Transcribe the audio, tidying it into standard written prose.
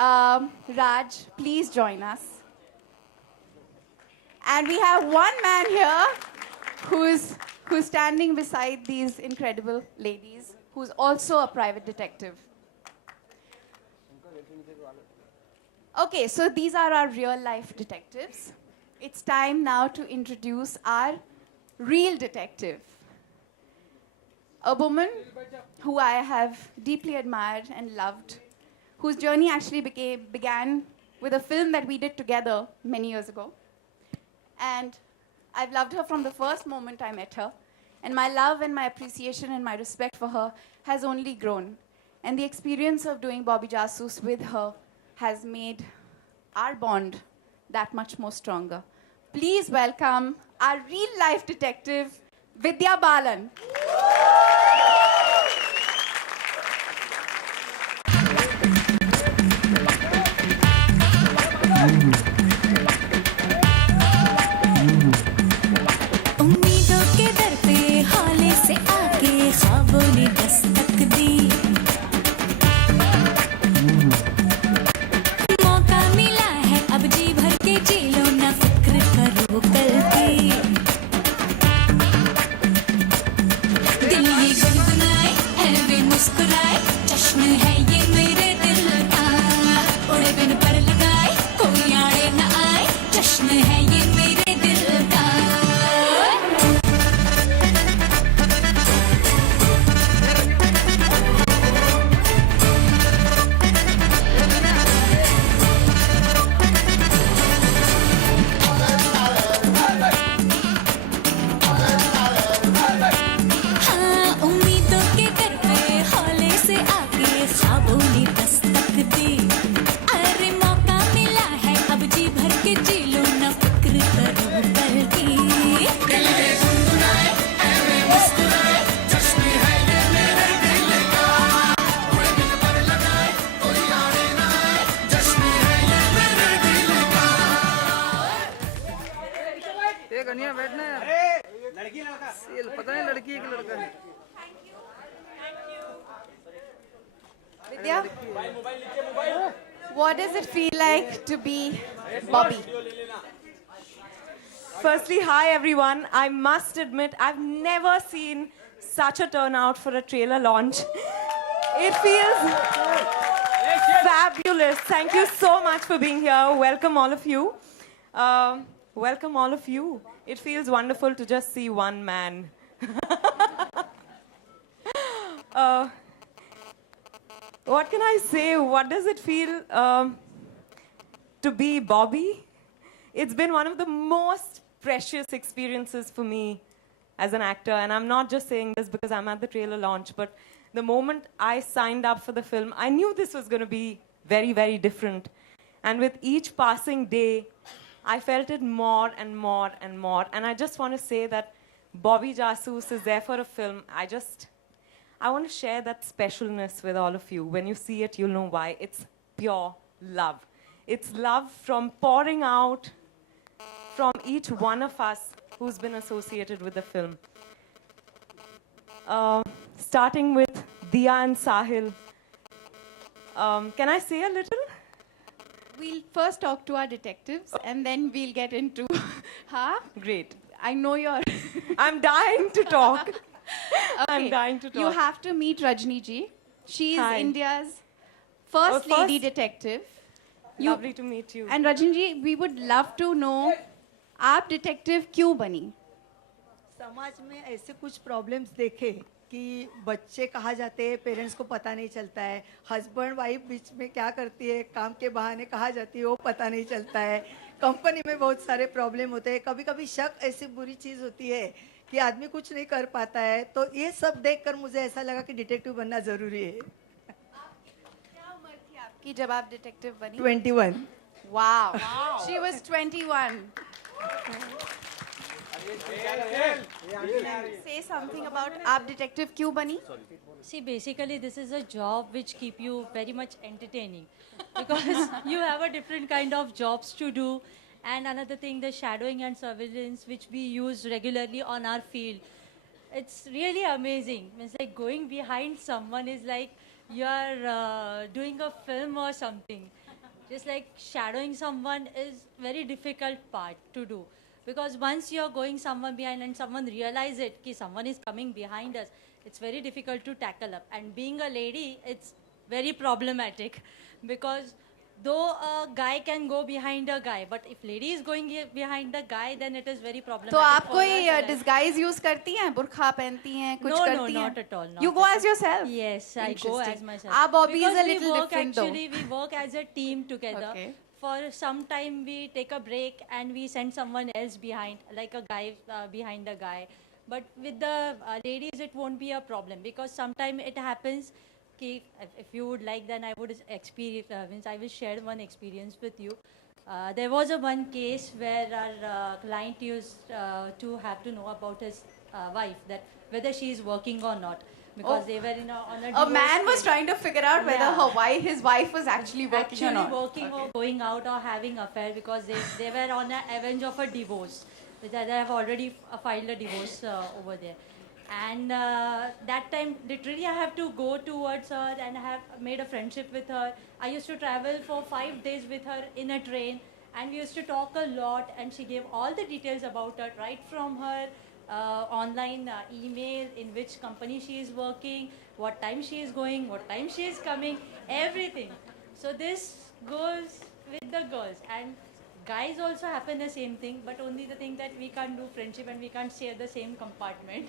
Raj, please join us. And we have one man here who's standing beside these incredible ladies, who's also a private detective. Okay, so these are our real-life detectives. It's time now to introduce our real detective. A woman who I have deeply admired and loved, whose journey actually began with a film that we did together many years ago. And I've loved her from the first moment I met her. And my love and my appreciation and my respect for her has only grown. And the experience of doing Bobby Jasus with her has made our bond that much more stronger. Please welcome our real-life detective, Vidya Balan. उम्मीदों के दर पे हौले से आके ख्वाबों ने दस्तक दी मौका मिला है अब जी भर के जी लो ना फिक्र करो कल की दिल ये गुनगुनाए है वे मुस्कुराए जश्न है ये मेरे दिल का उड़े बिन पर लगाए कोई आड़े न आए जश्न है ये मेरे दिल का हाँ उम्मीदों के दर पे हौले से आके ख्वाबों ने दस्तक दी अरे मौका मिला है अब जी भर के जी लो ना फिक्र करो कल की दिल ये गुनगुनाए है वे मुस्कुराए जश्न है ये मेरे दिल का उड़े बिन पर लगाए कोई आड़े ना आए जश्न है ये मेरे दिल का एक अनिया बैठना है लड़की लड़का पता नहीं लड़की है कि लड़का है Vidya, what does it feel like to be Bobby? Firstly, hi everyone. I must admit, I've never seen such a turnout for a trailer launch. It feels fabulous. Thank you so much for being here. Welcome all of you. Welcome all of you. It feels wonderful to just see one man. What can I say? What does it feel to be Bobby? It's been one of the most precious experiences for me as an actor. And I'm not just saying this because I'm at the trailer launch, but the moment I signed up for the film, I knew this was going to be very, very different. And with each passing day, I felt it more and more and more. And I just want to say that Bobby Jasus is there for a film. I want to share that specialness with all of you. When you see it, you'll know why. It's pure love. It's love from pouring out from each one of us who's been associated with the film. Starting with Diya and Sahil. Can I say a little? We'll first talk to our detectives and then we'll get into, huh? Great. I know you're... I'm dying to talk. I'm Okay. dying to talk. You have to meet Rajni ji. She's Hi. India's first Oh, lady first? detective. Lovely to meet you. And Rajni ji, we would love to know, आप detective क्यों बनी? समाज में ऐसे कुछ problems देखे कि बच्चे कहाँ जाते हैं पेरेंट्स को पता नहीं चलता है हस्बैंड वाइफ बीच में क्या करती है काम के बहाने कहाँ जाती है वो पता नहीं चलता है कंपनी में बहुत सारे प्रॉब्लम होते हैं कभी कभी शक ऐसी बुरी चीज़ होती है कि आदमी कुछ नहीं कर पाता है तो ये सब देखकर मुझे ऐसा लगा कि डिटेक्टिव बनना ज़रूरी है क्या उम्र थी आपकी जब आप डिटेक्टिव बनी? 21 Wow. She was 21. Say something about आप डिटेक्टिव क्यों बनी? See, basically, this is a job which keep you very much entertaining because you have a different kind of jobs to do. And another thing, the shadowing and surveillance, which we use regularly on our field. It's really amazing. It's like going behind someone is like you're doing a film or something. Just like shadowing someone is very difficult part to do. Because once you're going someone behind and someone realize it, ki someone is coming behind us, it's very difficult to tackle up. And being a lady, it's very problematic. Because though a guy can go behind a guy, but if lady is going behind the guy, then it is very problematic. तो आप for कोई her to like- disguise use करती हैं, बुरखा पहनती हैं, कुछ No, करती no, हैं? not at all. Not You go at as all. yourself? Yes, I go as Interesting. myself. Our Bobby is Because a little we work different though. actually, we work as a team together. Okay. For some time, we take a break and we send someone else behind, like a guy behind a guy. But with the ladies, it won't be a problem because sometimes it happens. Ki, if you would like, then I would experience. I will share one experience with you. There was a one case where our client used to have to know about his wife, that whether she is working or not, because Oh. they were on a A divorce man was case. trying to figure out whether Yeah. his wife was actually working or Actually not. working or going out or having affair because they were on an avenge of a divorce. Which they have already filed a divorce over there. And that time, literally, I have to go towards her and I have made a friendship with her. I used to travel for 5 days with her in a train, and we used to talk a lot. And she gave all the details about her, right from her online email, in which company she is working, what time she is going, what time she is coming, everything. So this goes with the girls, and guys also happen the same thing, but only the thing that we can't do friendship and we can't share the same compartment.